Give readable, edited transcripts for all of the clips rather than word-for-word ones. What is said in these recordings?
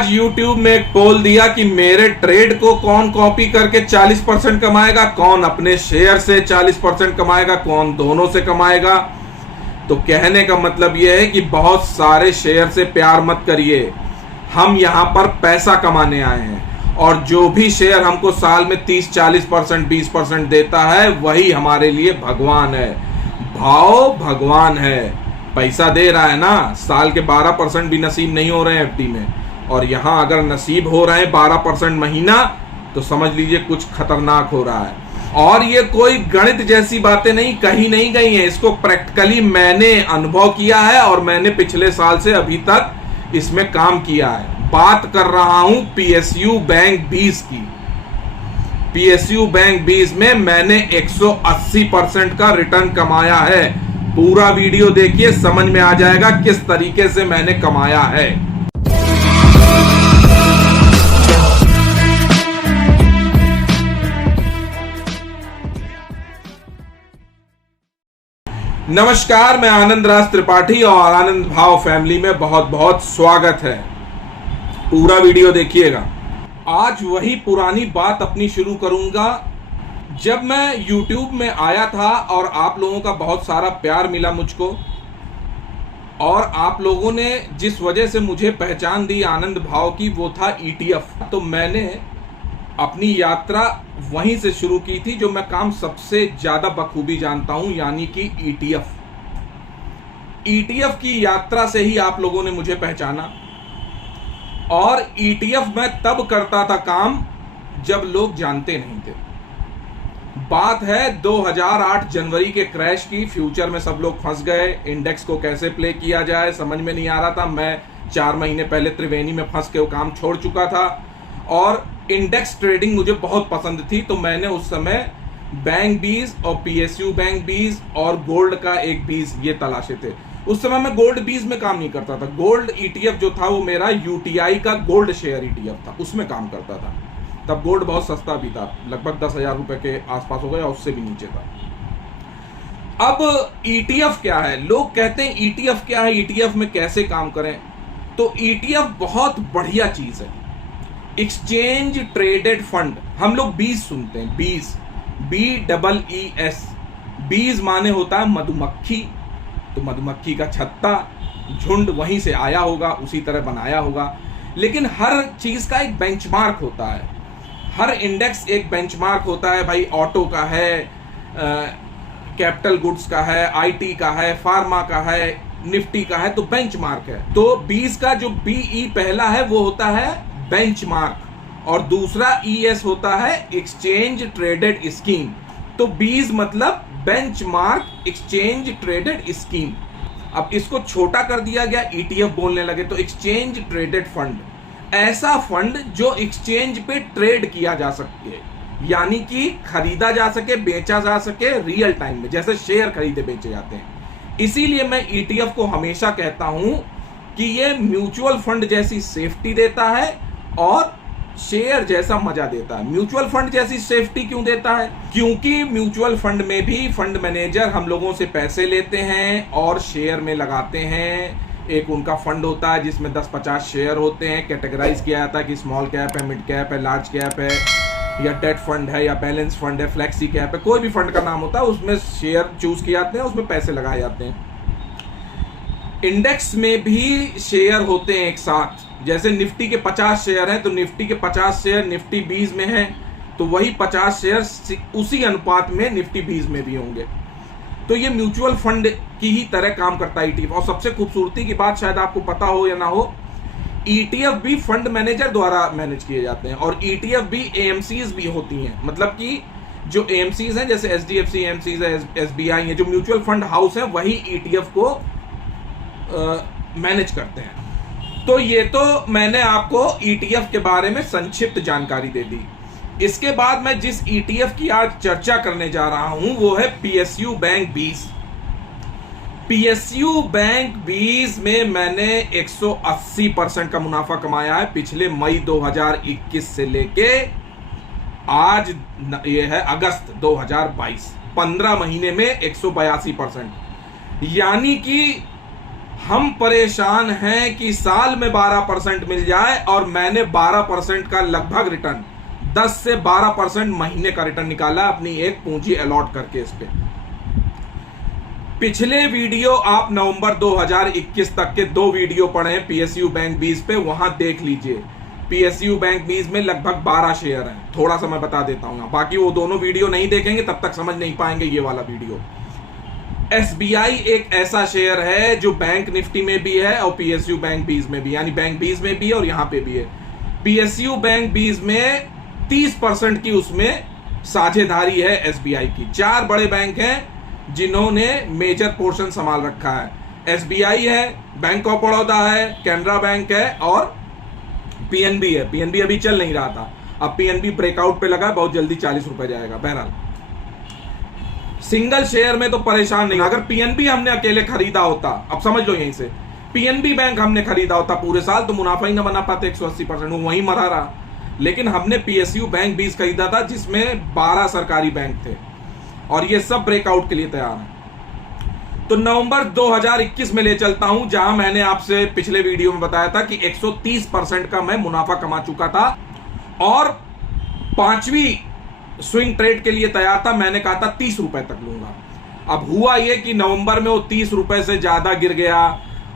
आज YouTube में एक पोल दिया कि मेरे ट्रेड को कौन कॉपी करके 40% कमाएगा, कौन अपने शेयर से 40% कमाएगा, कौन दोनों से कमाएगा। तो कहने का मतलब यह है कि बहुत सारे शेयर से प्यार मत करिए। हम यहां पर पैसा कमाने आए हैं और जो भी शेयर हमको साल में 30-40% 20% देता है वही हमारे लिए भगवान है। भाव भगवान है, पैसा दे रहा है ना। साल के 12% भी नसीब नहीं हो रहे हैं एफडी में, और यहां अगर नसीब हो रहे हैं 12% महीना तो समझ लीजिए कुछ खतरनाक हो रहा है। और ये कोई गणित जैसी बातें नहीं कही नहीं गई हैं, इसको प्रैक्टिकली मैंने अनुभव किया है और मैंने पिछले साल से अभी तक इसमें काम किया है। बात कर रहा हूं पीएसयू बैंक 20 की। पीएसयू बैंक 20 में मैंने 180% का रिटर्न कमाया है। पूरा वीडियो देखिए, समझ में आ जाएगा किस तरीके से मैंने कमाया है। नमस्कार, मैं आनंद राज त्रिपाठी और आनंद भाव फैमिली में बहुत बहुत स्वागत है। पूरा वीडियो देखिएगा। आज वही पुरानी बात अपनी शुरू करूंगा। जब मैं YouTube में आया था और आप लोगों का बहुत सारा प्यार मिला मुझको, और आप लोगों ने जिस वजह से मुझे पहचान दी आनंद भाव की, वो था ETF। तो मैंने अपनी यात्रा वहीं से शुरू की थी जो मैं काम सबसे ज्यादा बखूबी जानता हूं, यानी कि ETF। ETF की यात्रा से ही आप लोगों ने मुझे पहचाना। और ETF में तब करता था काम जब लोग जानते नहीं थे। बात है 2008 जनवरी के क्रैश की। फ्यूचर में सब लोग फंस गए, इंडेक्स को कैसे प्ले किया जाए समझ में नहीं आ रहा था। मैं 4 महीने पहले त्रिवेणी में फंस के वो काम छोड़ चुका था और इंडेक्स ट्रेडिंग मुझे बहुत पसंद थी। तो मैंने उस समय बैंक 20 और पीएसयू बैंक 20 और गोल्ड का एक 20 ये तलाशे थे। उस समय मैं गोल्ड 20 में काम नहीं करता था। गोल्ड ETF जो था वो मेरा UTI का गोल्ड शेयर ETF था, उसमें काम करता था। तब गोल्ड बहुत सस्ता भी था, लगभग 10,000 रुपए के आसपास हो गया, उससे भी नीचे था। अब ETF क्या है? लोग कहते हैं ETF क्या है, ETF में कैसे काम करें। तो ETF बहुत बढ़िया चीज है। एक्सचेंज ट्रेडेड फंड, हम लोग 20 सुनते हैं, 20 BEES। 20 माने होता है मधुमक्खी। तो मधुमक्खी का छत्ता, झुंड वहीं से आया होगा, उसी तरह बनाया होगा। लेकिन हर चीज का एक बेंचमार्क होता है, हर इंडेक्स एक बेंचमार्क होता है। भाई ऑटो का है, कैपिटल गुड्स का है, IT का है, फार्मा का है, निफ्टी का है, तो बेंचमार्क है। तो 20 का जो BE पहला है वो होता है बेंचमार्क और दूसरा ES होता है एक्सचेंज ट्रेडेड स्कीम। तो 20 मतलब बेंचमार्क एक्सचेंज ट्रेडेड स्कीम। अब इसको छोटा कर दिया गया, ETF बोलने लगे। तो एक्सचेंज ट्रेडेड फंड, ऐसा फंड जो एक्सचेंज पे ट्रेड किया जा सके, यानी कि खरीदा जा सके, बेचा जा सके रियल टाइम में, जैसे शेयर खरीदे बेचे जाते हैं। इसीलिए मैं ETF को हमेशा कहता हूं कि ये म्यूचुअल फंड जैसी सेफ्टी देता है और शेयर जैसा मजा देता है। म्यूचुअल फंड जैसी सेफ्टी क्यों देता है? क्योंकि म्यूचुअल फंड में भी फंड मैनेजर हम लोगों से पैसे लेते हैं और शेयर में लगाते हैं। एक उनका फंड होता है जिसमें 10-50 शेयर होते हैं। कैटेगराइज किया जाता है कि स्मॉल कैप है, मिड कैप है, लार्ज कैप है, या डेट फंड है, या बैलेंस फंड है, फ्लेक्सी कैप है, कोई भी फंड का नाम होता है। उसमें शेयर चूज किए जाते हैं, उसमें पैसे लगाए जाते हैं। इंडेक्स में भी शेयर होते हैं एक साथ। जैसे निफ्टी के 50 शेयर हैं तो निफ्टी के 50 शेयर निफ्टी 20 में हैं, तो वही 50 शेयर उसी अनुपात में निफ्टी 20 में भी होंगे। तो ये म्यूचुअल फंड की ही तरह काम करता है ETF। और सबसे खूबसूरती की बात शायद आपको पता हो या ना हो, ETF भी फंड मैनेजर द्वारा मैनेज किए जाते हैं और ETF भी AMCs भी होती हैं। मतलब कि जो AMCs हैं जैसे HDFC AMCs है, SBI है, जो म्यूचुअल फंड हाउस है वही ETF को मैनेज करते हैं। तो ये तो मैंने आपको ETF के बारे में संक्षिप्त जानकारी दे दी। इसके बाद मैं जिस ETF की आज चर्चा करने जा रहा हूं वो है पीएसयू बैंक 20। पीएसयू बैंक 20 में मैंने 180% का मुनाफा कमाया है पिछले मई 2021 से लेके आज ये है अगस्त 2022। 15 महीने में 182%, यानी कि हम परेशान हैं कि साल में 12% मिल जाए, और मैंने 12% का लगभग रिटर्न, 10 से 12% महीने का रिटर्न निकाला अपनी एक पूंजी अलॉट करके इस पे। पिछले वीडियो आप नवंबर 2021 तक के 2 वीडियो पढ़े हैं पीएसयू बैंक 20 पे, वहां देख लीजिए। पीएसयू बैंक 20 में लगभग 12 शेयर हैं। थोड़ा सा मैं बता देता हूं, बाकी वो दोनों वीडियो नहीं देखेंगे तब तक समझ नहीं पाएंगे ये वाला वीडियो। एसबीआई एक ऐसा शेयर है जो बैंक निफ्टी में भी है और पीएसयू बैंक 20 में भी, यानी बैंक 20 में भी है और यहां पे भी है। पीएसयू बैंक 20 में 30% की उसमें साझेदारी है एसबीआई की। 4 बड़े बैंक हैं जिन्होंने मेजर पोर्शन संभाल रखा है। एसबीआई है, बैंक ऑफ बड़ौदा है, कैनरा बैंक है और पीएनबी है। पीएनबी अभी चल नहीं रहा था, अब पीएनबी ब्रेकआउट पे लगा, बहुत जल्दी 40 रुपए जाएगा। बहरहाल सिंगल शेयर में तो परेशान नहीं। अगर पीएनबी हमने अकेले खरीदा होता, अब समझ लो यहीं से, पीएनबी बैंक हमने खरीदा होता पूरे साल तो मुनाफा ही ना बना पाते 180%, वो वहीं मरा रहा। लेकिन हमने पीएसयू बैंक 20 खरीदा था जिसमें 12 सरकारी बैंक थे और ये सब ब्रेकआउट के लिए तैयार है। तो नवंबर 2021 में ले चलता हूं, जहां मैंने आपसे पिछले वीडियो में बताया था कि 130% का मैं मुनाफा कमा चुका था और 5वीं स्विंग ट्रेड के लिए तैयार था। मैंने कहा था 30 रुपए तक लूंगा। अब हुआ यह कि नवंबर में वो 30 रुपए से ज्यादा गिर गया,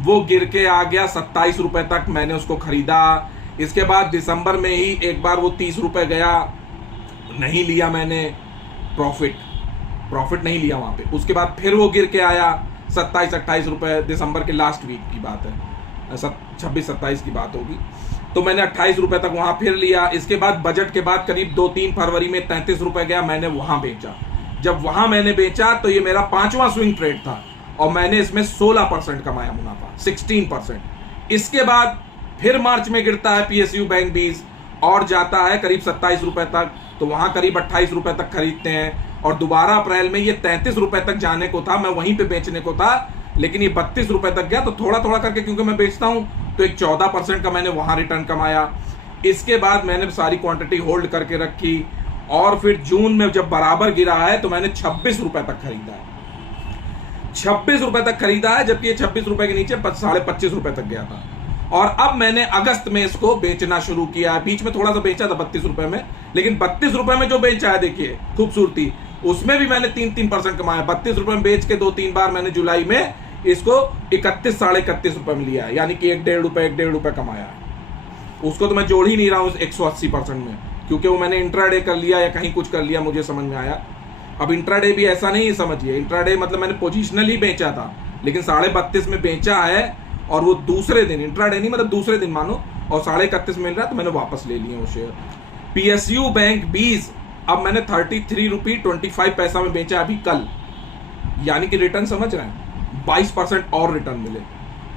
वो गिर के आ गया 27 रुपए तक, मैंने उसको खरीदा। इसके बाद दिसंबर में ही एक बार वो 30 रुपए गया, नहीं लिया मैंने, प्रॉफिट नहीं लिया वहां पे। उसके बाद फिर वो गिर के आया 27-28 रुपए, दिसंबर के लास्ट वीक की बात है, 26-27 की बात होगी। तो मैंने 28 रुपए तक वहां फिर लिया। इसके बाद बजट के बाद करीब 2-3 फरवरी में 33 रुपए गया, मैंने वहां बेचा। जब वहां मैंने बेचा तो ये मेरा 5वां स्विंग ट्रेड था और मैंने इसमें 16% कमाया मुनाफा, 16%। इसके बाद फिर मार्च में गिरता है पीएसयू बैंक 20 और जाता है करीब 27 रुपए तक, तो वहां करीब 28 रुपए तक खरीदते हैं और दोबारा अप्रैल में ये 33 रुपए तक जाने को था, मैं वहीं पे बेचने को था, लेकिन ये 32 रुपए तक गया। तो थोड़ा थोड़ा करके क्योंकि मैं बेचता हूं तो एक 14% का मैंने वहां रिटर्न कमाया। इसके बाद मैंने सारी क्वांटिटी होल्ड करके रखी और फिर जून में जब बराबर गिरा है तो मैंने 26 रुपए तक खरीदा है। 26 रुपए तक खरीदा है, जबकि ये 26 रुपए के नीचे 25.5 रुपए तक गया था। और अब मैंने अगस्त में इसको बेचना शुरू किया। बीच में थोड़ा सा बेचा था 32 रुपए में, लेकिन 32 रुपए में जो बेचा है देखिए खूबसूरती, उसमें भी मैंने 3% कमाया। 32 रुपए में बेच के 2-3 बार मैंने जुलाई में इसको 31-31.5 रुपए में लिया, यानी कि 1.5 रुपए कमाया। उसको तो मैं जोड़ ही नहीं रहा हूं 180% में, क्योंकि वो मैंने इंट्राडे कर लिया या कहीं कुछ कर लिया, मुझे समझ में आया। अब इंट्राडे भी ऐसा नहीं समझिए, इंट्राडे मतलब मैंने पोजिशनल ही बेचा था, लेकिन 32.5 में बेचा है और वो दूसरे दिन, इंट्राडे नहीं मतलब दूसरे दिन मानो, और 31.5 मिल रहा तो मैंने वापस ले लिए वो शेयर। पीएसयू बैंक 20 अब मैंने 33 रुपये 25 पैसा में बेचा अभी कल, यानी कि रिटर्न समझ रहे हैं, 22% और रिटर्न मिले।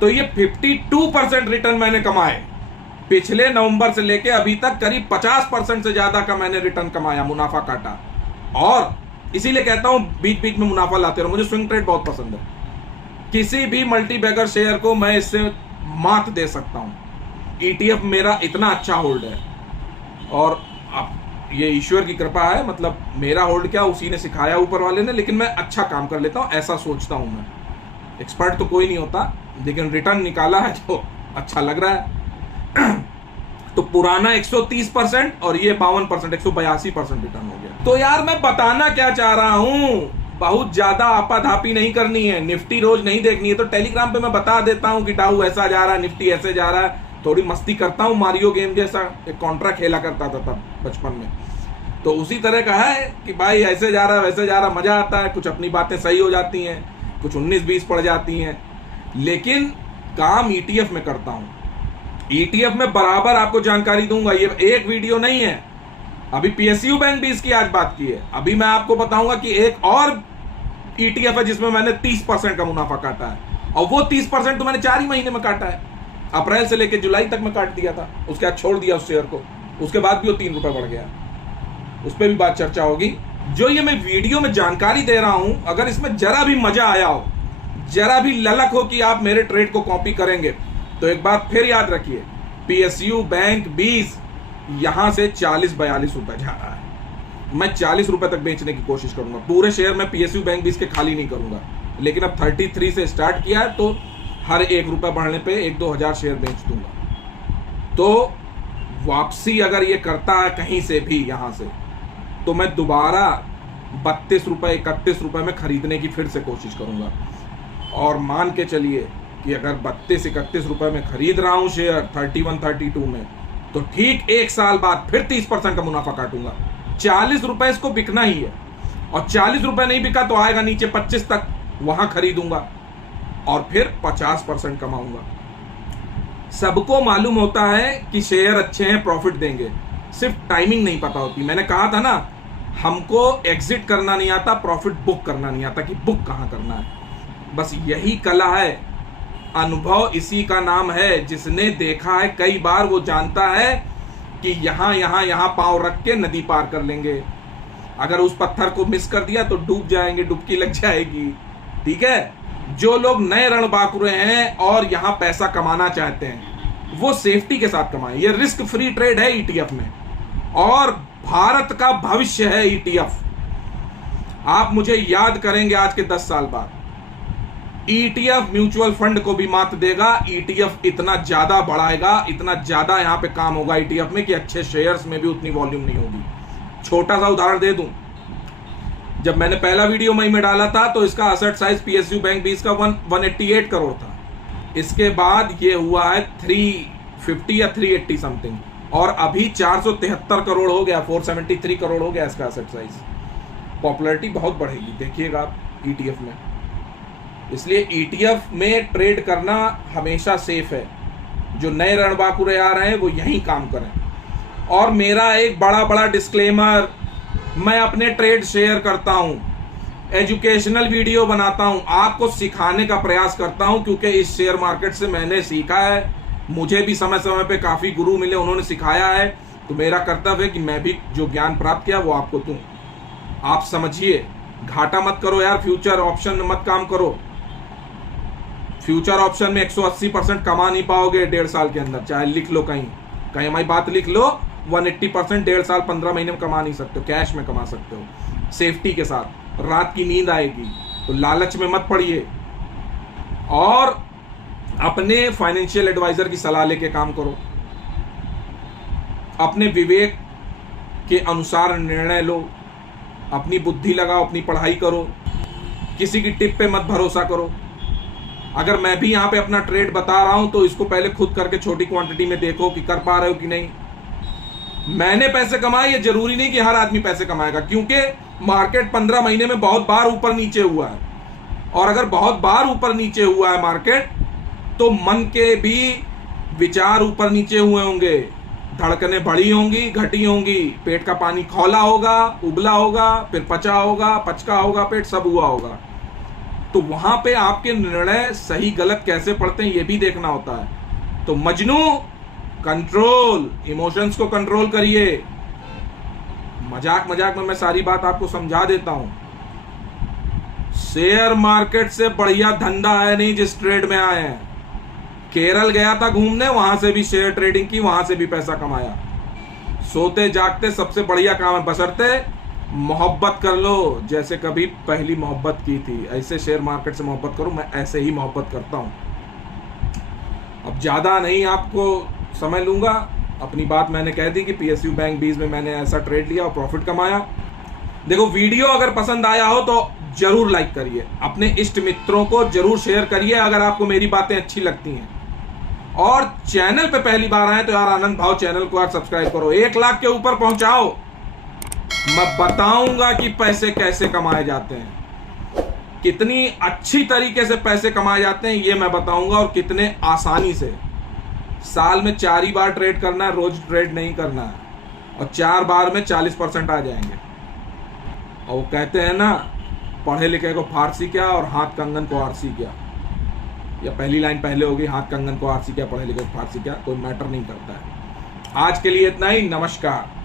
तो ये 52% रिटर्न मैंने कमाए। पिछले नवंबर से लेके अभी तक करीब 50% से ज्यादा का मैंने रिटर्न कमाया, मुनाफा काटा। और इसीलिए कहता हूं बीच बीच में मुनाफा लाते रहो। मुझे स्विंग ट्रेड बहुत पसंद है। किसी भी मल्टी बैगर शेयर को मैं इससे मात दे सकता हूं। ईटीएफ मेरा इतना अच्छा होल्ड है और ये ईश्वर की कृपा है, मतलब मेरा होल्ड क्या उसी ने सिखाया ऊपर वाले ने, लेकिन मैं अच्छा काम कर लेता हूं, ऐसा सोचता हूं मैं। एक्सपर्ट तो कोई नहीं होता, लेकिन रिटर्न निकाला है तो अच्छा लग रहा है। तो पुराना 130% और ये 52%, 182% रिटर्न हो गया। तो यार मैं बताना क्या चाह रहा हूं, बहुत ज्यादा आपाधापी नहीं करनी है, निफ्टी रोज नहीं देखनी है। तो टेलीग्राम पे मैं बता देता हूं कि डाउ ऐसा जा रहा है, निफ्टी ऐसे जा रहा है, थोड़ी मस्ती करता हूं, मारियो गेम जैसा एक कॉन्ट्रा खेला करता था तब बचपन में। तो उसी तरह का है कि भाई ऐसे जा रहा है वैसे जा रहा, मजा आता है, कुछ अपनी बातें सही हो जाती हैं, कुछ 19-20 पड़ जाती हैं, लेकिन काम ईटीएफ में करता हूं। ईटीएफ में बराबर आपको जानकारी दूंगा, ये एक वीडियो नहीं है। अभी पीएसयू बैंक 20 की आज बात की है, अभी मैं आपको बताऊंगा कि एक और ईटीएफ है जिसमें मैंने 30% का मुनाफा काटा है, और वो 30% तो मैंने 4 ही महीने में काटा है। अप्रैल से लेकर जुलाई तक में काट दिया था, उसके बाद छोड़ दिया उस शेयर को, उसके बाद भी वो 3 रुपए बढ़ गया। उस पर भी बात चर्चा होगी। जो ये मैं वीडियो में जानकारी दे रहा हूं, अगर इसमें जरा भी मजा आया हो, जरा भी ललक हो कि आप मेरे ट्रेड को कॉपी करेंगे, तो एक बात फिर याद रखिए, पीएसयू बैंक 20 यहां से 40-42 रुपए जा रहा है। मैं 40 रुपए तक बेचने की कोशिश करूंगा। पूरे शेयर में पीएसयू बैंक 20 के खाली नहीं करूंगा, लेकिन अब 33 से स्टार्ट किया है तो हर 1 रुपये बढ़ने पे 1-2 हज़ार शेयर बेच दूंगा। तो वापसी अगर ये करता है कहीं से भी यहाँ से, तो मैं दोबारा 32 रुपये 31 रुपये में खरीदने की फिर से कोशिश करूँगा। और मान के चलिए कि अगर 32-31 रुपये में खरीद रहा हूँ शेयर 31-32 में, तो ठीक 1 साल बाद फिर 30% का मुनाफा काटूंगा। 40 रुपये इसको बिकना ही है, और 40 रुपये नहीं बिका तो आएगा नीचे 25 तक, वहां खरीदूंगा और फिर 50% कमाऊंगा। सबको मालूम होता है कि शेयर अच्छे हैं, प्रॉफिट देंगे, सिर्फ टाइमिंग नहीं पता होती। मैंने कहा था ना, हमको एग्जिट करना नहीं आता, प्रॉफिट बुक करना नहीं आता कि बुक कहां करना है। बस यही कला है, अनुभव इसी का नाम है। जिसने देखा है कई बार वो जानता है कि यहां पांव रख के नदी पार कर लेंगे। अगर उस पत्थर को मिस कर दिया तो डूब जाएंगे, डुबकी लग जाएगी। ठीक है, जो लोग नए रणबांकुरे हैं और यहां पैसा कमाना चाहते हैं, वो सेफ्टी के साथ कमाएं। ये रिस्क फ्री ट्रेड है ईटीएफ में, और भारत का भविष्य है ईटीएफ। आप मुझे याद करेंगे आज के 10 साल बाद। ईटीएफ म्यूचुअल फंड को भी मात देगा। ईटीएफ इतना ज्यादा बढ़ाएगा, इतना ज्यादा यहां पे काम होगा ईटीएफ में कि अच्छे शेयर्स में भी उतनी वॉल्यूम नहीं होगी। छोटा सा उदाहरण दे दूं, जब मैंने पहला वीडियो मई में डाला था तो इसका असेट साइज पीएसयू बैंक 20 का 188 करोड़ था। इसके बाद ये हुआ है 350 या 380 समथिंग, और अभी 473 करोड़ हो गया, 473 करोड़ हो गया इसका असेट साइज। पॉपुलैरिटी बहुत बढ़ेगी, देखिएगा आप ईटीएफ में। इसलिए ईटीएफ में ट्रेड करना हमेशा सेफ है। जो नए रणबांकुरे आ रहे हैं वो यही काम करें। और मेरा एक बड़ा डिस्क्लेमर, मैं अपने ट्रेड शेयर करता हूं, एजुकेशनल वीडियो बनाता हूं, आपको सिखाने का प्रयास करता हूं, क्योंकि इस शेयर मार्केट से मैंने सीखा है। मुझे भी समय समय पे काफी गुरु मिले, उन्होंने सिखाया है। तो मेरा कर्तव्य है कि मैं भी जो ज्ञान प्राप्त किया वो आपको दूं। आप समझिए, घाटा मत करो यार, फ्यूचर ऑप्शन में मत काम करो। फ्यूचर ऑप्शन में 180% कमा नहीं पाओगे 1.5 साल के अंदर, चाहे लिख लो कहीं हमारी बात लिख लो। 180% 1.5 साल 15 महीने में कमा नहीं सकते हो, कैश में कमा सकते हो सेफ्टी के साथ। रात की नींद आएगी, तो लालच में मत पड़िए, और अपने फाइनेंशियल एडवाइजर की सलाह लेके काम करो। अपने विवेक के अनुसार निर्णय लो, अपनी बुद्धि लगाओ, अपनी पढ़ाई करो, किसी की टिप पे मत भरोसा करो। अगर मैं भी यहां पे अपना ट्रेड बता रहा हूं तो इसको पहले खुद करके छोटी क्वांटिटी में देखो कि कर पा रहे हो कि नहीं। मैंने पैसे कमाए, ये जरूरी नहीं कि हर आदमी पैसे कमाएगा, क्योंकि मार्केट 15 महीने में बहुत बार ऊपर नीचे हुआ है। और अगर बहुत बार ऊपर नीचे हुआ है मार्केट, तो मन के भी विचार ऊपर नीचे हुए होंगे, धड़कनें बढ़ी होंगी, घटी होंगी, पेट का पानी खौला होगा, उबला होगा, फिर पचा होगा, पचका होगा, पेट सब हुआ होगा। तो वहां पे आपके निर्णय सही गलत कैसे पड़ते हैं ये भी देखना होता है। तो मजनू, कंट्रोल, इमोशंस को कंट्रोल करिए। मजाक में मैं सारी बात आपको समझा देता हूं। शेयर मार्केट से बढ़िया धंधा है नहीं जिस ट्रेड में आए हैं। केरल गया था घूमने, वहां से भी शेयर ट्रेडिंग की, वहां से भी पैसा कमाया। सोते जागते सबसे बढ़िया काम है, बशर्ते मोहब्बत कर लो जैसे कभी पहली मोहब्बत की थी। ऐसे शेयर मार्केट से मोहब्बत करो, मैं ऐसे ही मोहब्बत करता हूं। अब ज्यादा नहीं आपको समय लूंगा, अपनी बात मैंने कह दी कि पीएसयू बैंक 20 में मैंने ऐसा ट्रेड लिया और प्रॉफिट कमाया। देखो, वीडियो अगर पसंद आया हो तो जरूर लाइक करिए, अपने इष्ट मित्रों को जरूर शेयर करिए अगर आपको मेरी बातें अच्छी लगती हैं। और चैनल पे पहली बार आए तो यार आनंद भाव चैनल को यार सब्सक्राइब करो, 1 लाख के ऊपर पहुंचाओ। मैं बताऊंगा कि पैसे कैसे कमाए जाते हैं, कितनी अच्छी तरीके से पैसे कमाए जाते हैं ये मैं बताऊंगा, और कितने आसानी से। साल में 4 ही बार ट्रेड करना है, रोज ट्रेड नहीं करना है, और 4 बार में 40% आ जाएंगे। और वो कहते हैं ना, पढ़े लिखे को फारसी क्या और हाथ कंगन को आरसी क्या, या पहली लाइन पहले होगी, हाथ कंगन को आरसी क्या, पढ़े लिखे को फारसी क्या, कोई मैटर नहीं करता है। आज के लिए इतना ही, नमस्कार।